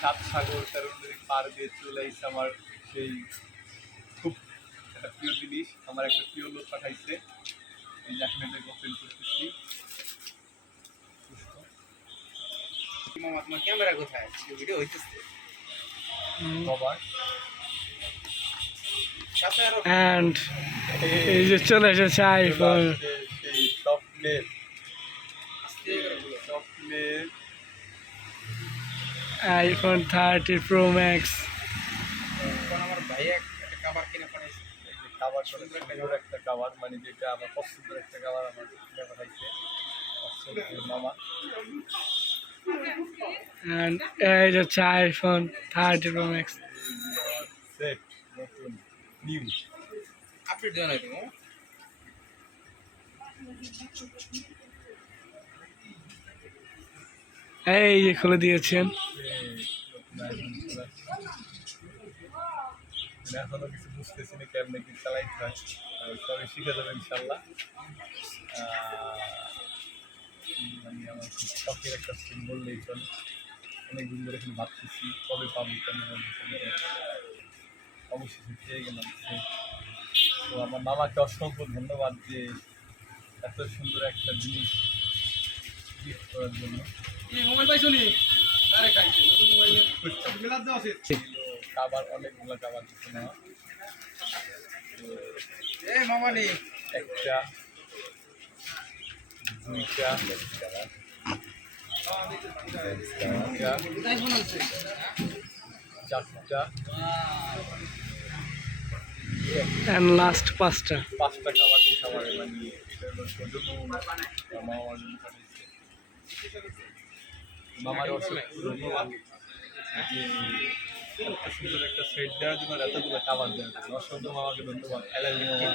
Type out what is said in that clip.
সাত সাগর তেরো নদী পার দিয়ে চলে এসে আমার সেই খুব একটা প্রিয় জিনিস। আমার একটা প্রিয় লোক পাঠাইছে। এই যে এখন এটাকে ওপেন করতেছি মামা তোমার ক্যামেরা কোথায়? ভিডিও হইতেছে। আরও অ্যান্ড এই যে চলে এসেছে আইফোন। সেই chocolate iPhone thirty pro max আমার ভাই একটা কাবার কিনে পাঠাইছে। এই সুন্দর সুন্দর একটা খাবার মানে যেটা আমার পছন্দের একটা খাবার আমার কিনে পাঠাইছে। মামা। অ্যান্ড এই যে হচ্ছে iPhone thirty pro max set নতুন নিউ আপডেট দেওয়া নাই তুমি এই যে খুলে দিয়েছেন। এখনও কিছু বুঝতেছি না কেমনে কি চালাইতে হয়। সবই শিখে যাবে ইনশাল্লাহ। মানে আমার শখের একটা স্কিম বললেই চলে। অনেকদিন ধরে এখানে ভাবতেছি কবে পাবো হবে, অবশেষে পেয়ে গেলাম তো আমার মামাকে অসংখ্য ধন্যবাদ যে এত সুন্দর একটা জিনিস গিফট করার জন্য। খাবার অনেকগুলো খাবার দিচ্ছে না এ মামা নি একটা দুইটা চারটা অ্যান্ড লাস্ট পাঁচটা পাঁচটা খাবার খাবার মানে মামার যে সুন্দর একটা সেট দেওয়ার জন্য এতগুলো খাবার দেওয়ার জন্য। অসংখ্য মামাকে ধন্যবাদ। আই মামা